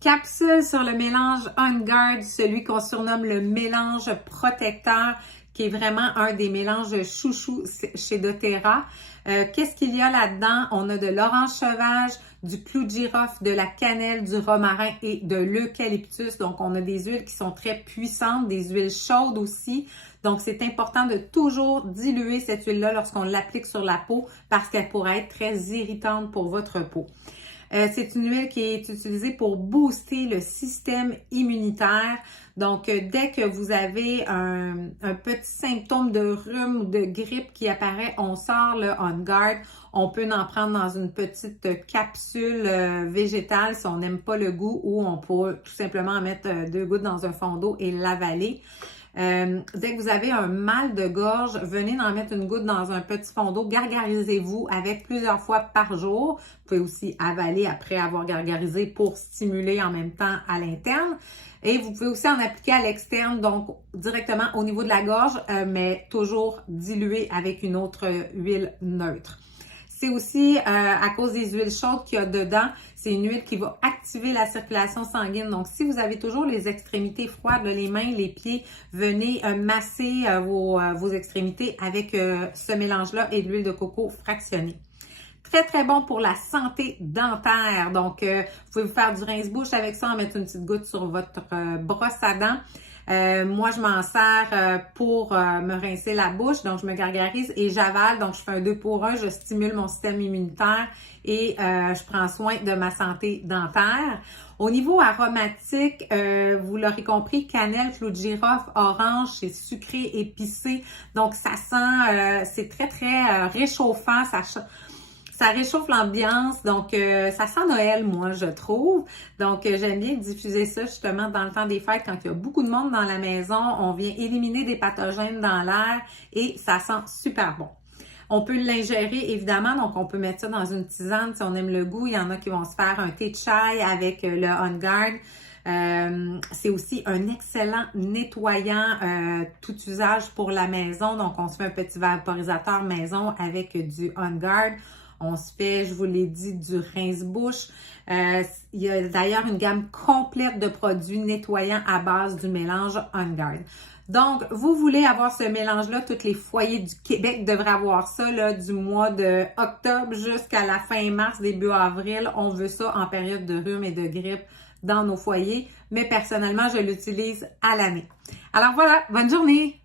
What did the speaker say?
Capsule sur le mélange On Guard, celui qu'on surnomme le mélange protecteur, qui est vraiment un des mélanges chouchous chez doTERRA. Qu'est-ce qu'il y a là-dedans? On a de l'orange sauvage, du clou de girofle, de la cannelle, du romarin et de l'eucalyptus. Donc, on a des huiles qui sont très puissantes, des huiles chaudes aussi. Donc, c'est important de toujours diluer cette huile-là lorsqu'on l'applique sur la peau parce qu'elle pourrait être très irritante pour votre peau. C'est une huile qui est utilisée pour booster le système immunitaire. Donc, dès que vous avez un petit symptôme de rhume ou de grippe qui apparaît, on sort le On Guard. On peut en prendre dans une petite capsule végétale si on n'aime pas le goût, ou on peut tout simplement en mettre 2 gouttes dans un fond d'eau et l'avaler. Dès que vous avez un mal de gorge, venez en mettre une goutte dans un petit fond d'eau, gargarisez-vous avec plusieurs fois par jour. Vous pouvez aussi avaler après avoir gargarisé pour stimuler en même temps à l'interne. Et vous pouvez aussi en appliquer à l'externe, donc directement au niveau de la gorge, mais toujours dilué avec une autre huile neutre. C'est aussi à cause des huiles chaudes qu'il y a dedans. C'est une huile qui va activer la circulation sanguine. Donc, si vous avez toujours les extrémités froides, les mains, les pieds, venez masser vos extrémités avec ce mélange-là et de l'huile de coco fractionnée. Très, très bon pour la santé dentaire. Donc, vous pouvez vous faire du rince-bouche avec ça, en mettre une petite goutte sur votre brosse à dents. Moi, je m'en sers pour me rincer la bouche, donc je me gargarise et j'avale, donc je fais un 2 pour 1, je stimule mon système immunitaire et je prends soin de ma santé dentaire. Au niveau aromatique, vous l'aurez compris, cannelle, clou de girofle, orange, c'est sucré, épicé, donc ça sent, c'est très, très réchauffant, ça réchauffe l'ambiance, donc ça sent Noël, moi, je trouve. Donc, j'aime bien diffuser ça justement dans le temps des fêtes, quand il y a beaucoup de monde dans la maison. On vient éliminer des pathogènes dans l'air et ça sent super bon. On peut l'ingérer, évidemment, donc on peut mettre ça dans une tisane si on aime le goût. Il y en a qui vont se faire un thé de chai avec le On Guard. C'est aussi un excellent nettoyant tout usage pour la maison. Donc, on se fait un petit vaporisateur maison avec du On Guard. On se fait, je vous l'ai dit, du rince-bouche. Il y a d'ailleurs une gamme complète de produits nettoyants à base du mélange On Guard. Donc, vous voulez avoir ce mélange-là, tous les foyers du Québec devraient avoir ça, là, du mois de octobre jusqu'à la fin mars, début avril. On veut ça en période de rhume et de grippe dans nos foyers. Mais personnellement, je l'utilise à l'année. Alors voilà, bonne journée!